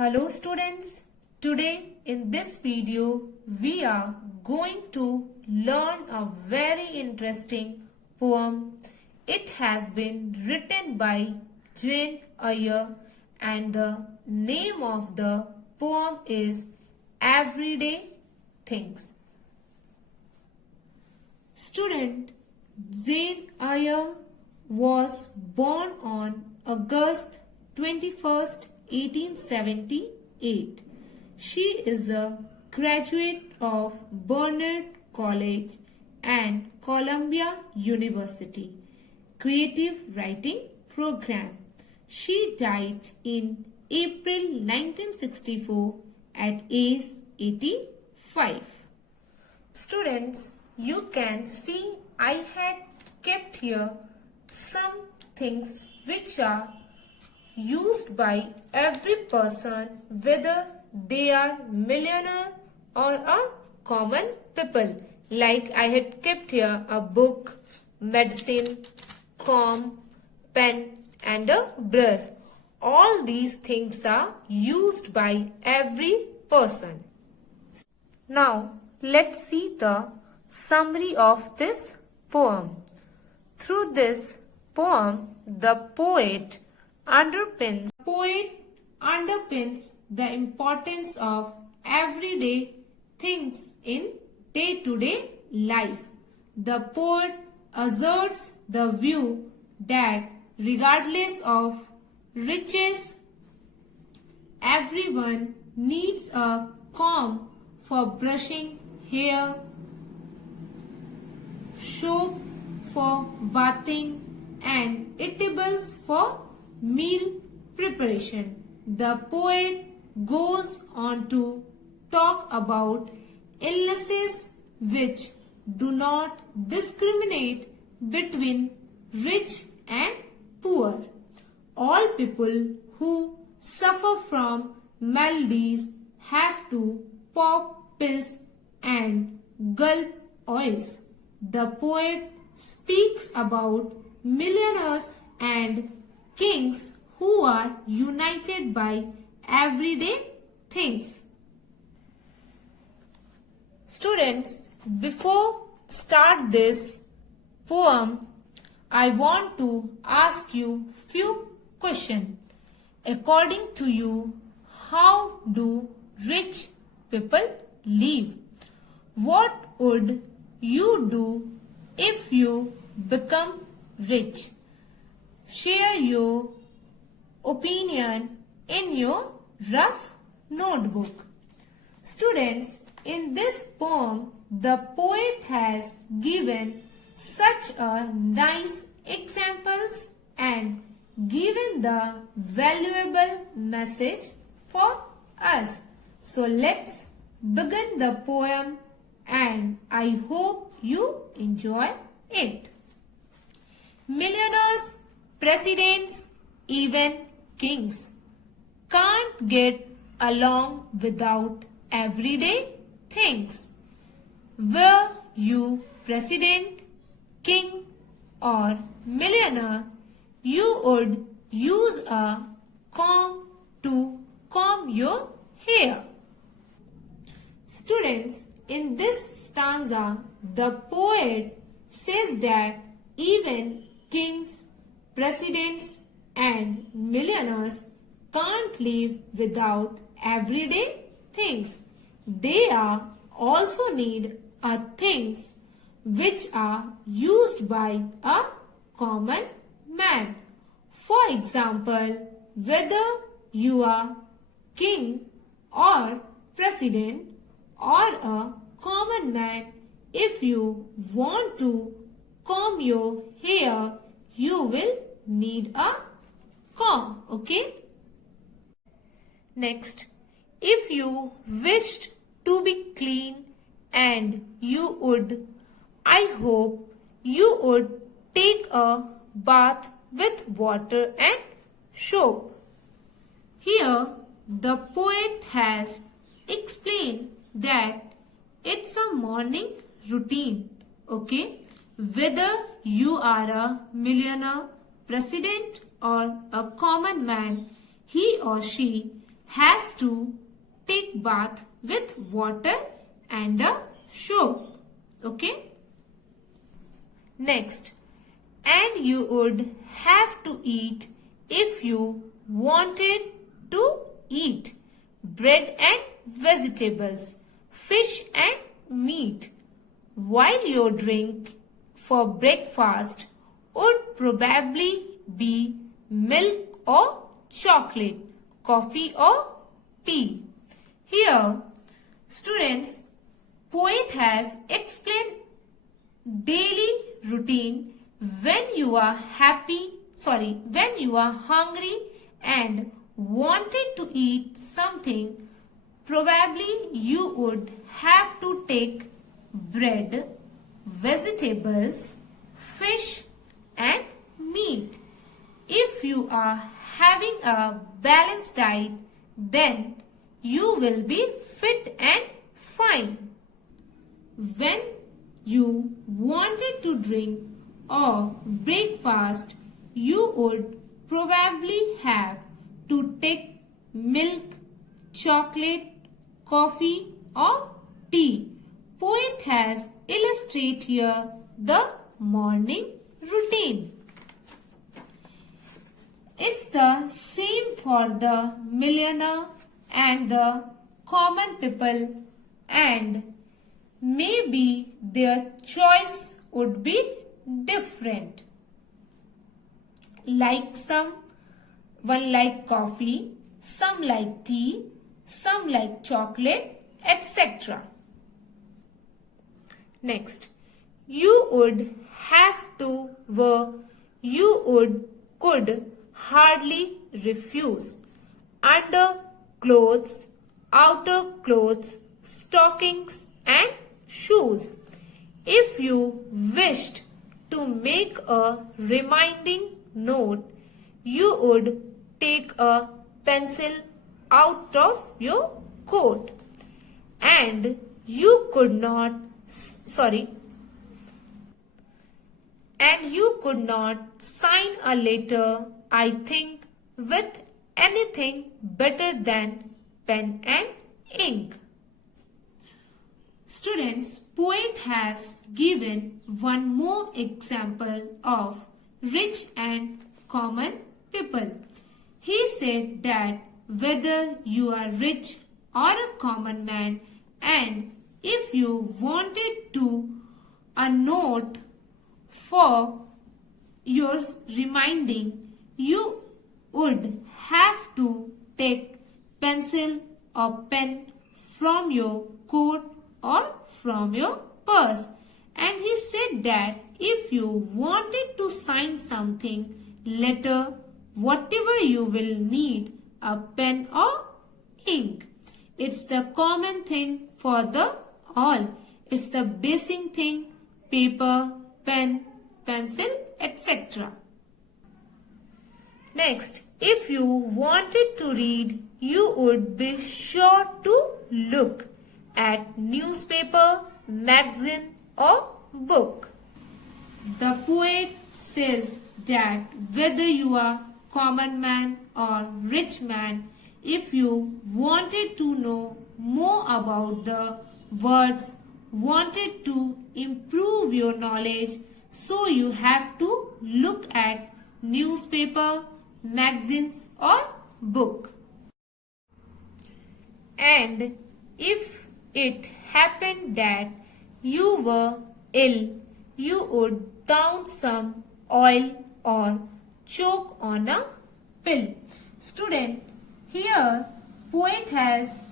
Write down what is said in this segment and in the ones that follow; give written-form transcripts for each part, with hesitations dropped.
Hello students, today in this video we are going to learn a very interesting poem. It has been written by Jane Ayer and the name of the poem is Everyday Things. Student Jane Ayer was born on August 21st, 1878. She is a graduate of Barnard College and Columbia University Creative Writing Program. She died in April 1964 at age 85. Students, you can see I had kept here some things which are used by every person, whether they are millionaire or a common people. Like I had kept here a book, medicine, comb, pen and a brush. All these things are used by every person. Now let's see the summary of this poem. Through this poem, the poet underpins the importance of everyday things in day-to-day life. The poet asserts the view that regardless of riches, everyone needs a comb for brushing hair, soap for bathing, and eatables for meal preparation. The poet goes on to talk about illnesses which do not discriminate between rich and poor. All people who suffer from maladies have to pop pills and gulp oils. The poet speaks about millionaires and kings who are united by everyday things. Students, before start this poem, I want to ask you few questions. According to you, how do rich people live? What would you do if you become rich? Share your opinion in your rough notebook. Students, in this poem, the poet has given such a nice examples and given the valuable message for us. So let's begin the poem and I hope you enjoy it. Millionaires, presidents, even kings can't get along without everyday things. Were you president, king or millionaire, you would use a comb to comb your hair. Students, in this stanza, the poet says that even kings, presidents and millionaires can't live without everyday things. They are also need things which are used by a common man. For example, whether you are king or president or a common man, if you want to comb your hair, you will need a comb, okay? Next, if you wished to be clean and you would, I hope you would take a bath with water and soap. Here, the poet has explained that it's a morning routine, okay? Whether you are a millionaire, president or a common man, he or she has to take bath with water and a soap. Okay. Next, and you would have to eat if you wanted to eat bread and vegetables, fish and meat, while your drink for breakfast would probably be milk or chocolate, coffee or tea. Here, students, poet has explained daily routine when you are when you are hungry and wanted to eat something. Probably you would have to take bread, vegetables, fish and meat. If you are having a balanced diet, then you will be fit and fine. When you wanted to drink or breakfast, you would probably have to take milk, chocolate, coffee or tea. Poet has illustrated here the morning routine. It's the same for the millionaire and the common people, and maybe their choice would be different. Like one like coffee, some like tea, some like chocolate, etc. Next, you would have to wear, could hardly refuse underclothes, outer clothes, stockings and shoes. If you wished to make a reminding note, you would take a pencil out of your coat, and you could not sign a letter, I think, with anything better than pen and ink. Students, poet has given one more example of rich and common people. He said that whether you are rich or a common man, and if you wanted to a note for your reminding, you would have to take pencil or pen from your coat or from your purse. And he said that if you wanted to sign something, letter, whatever, you will need a pen or ink. It's the common thing for the all. It's the basic thing, paper, pen, pencil, etc. Next, if you wanted to read, you would be sure to look at newspaper, magazine or book. The poet says that whether you are common man or rich man, if you wanted to know more about the words, wanted to improve your knowledge, so you have to look at newspaper, magazines or book. And if it happened that you were ill, you would down some oil or choke on a pill. Student, here poet has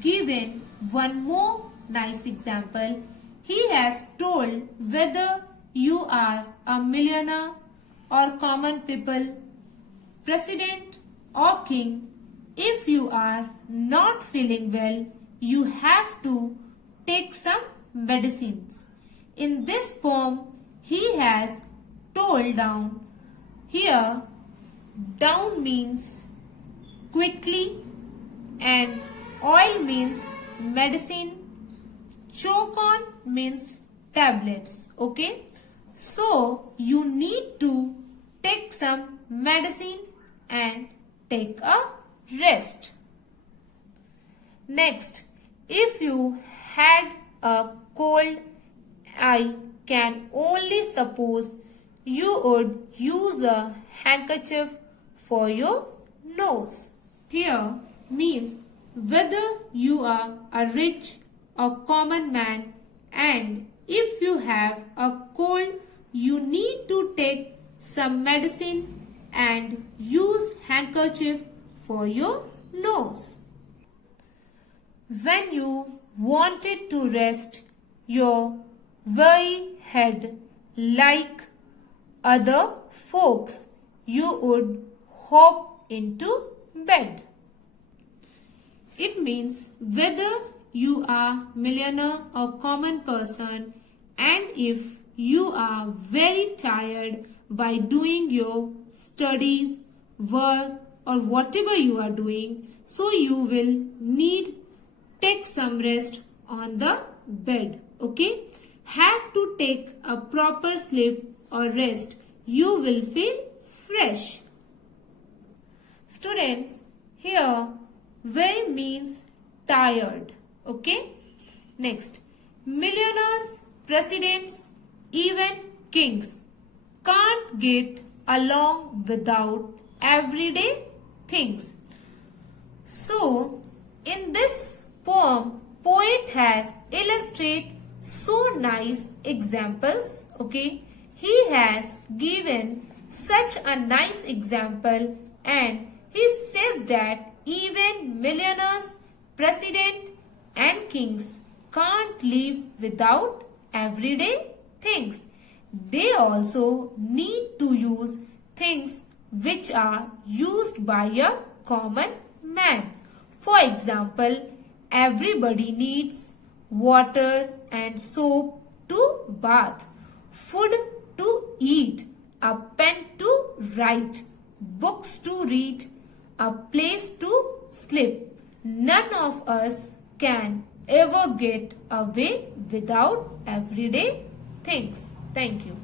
given one more nice example. He has told whether you are a millionaire or common people, president or king, if you are not feeling well, you have to take some medicines. In this poem, he has told down. Here, down means quickly and oil means medicine. Choke on means tablets. Okay. So, you need to take some medicine and take a rest. Next, if you had a cold, I can only suppose you would use a handkerchief for your nose. Here means whether you are a rich or common man, and if you have a cold, you need to take some medicine and use handkerchief for your nose. When you wanted to rest your weary head like other folks, you would hop into bed. It means whether you are millionaire or common person, and if you are very tired by doing your studies, work or whatever you are doing, so you will need take some rest on the bed. Okay, have to take a proper sleep or rest. You will feel fresh. Students, here very means tired. Okay, next, millionaires, presidents, even kings can't get along without everyday things. So in this poem, poet has illustrated so nice examples. Okay, he has given such a nice example, and he says that even millionaires, president and kings can't live without everyday things. They also need to use things which are used by a common man. For example, everybody needs water and soap to bath, food to eat, a pen to write, books to read, a place to sleep. None of us can ever get away without everyday things. Thank you.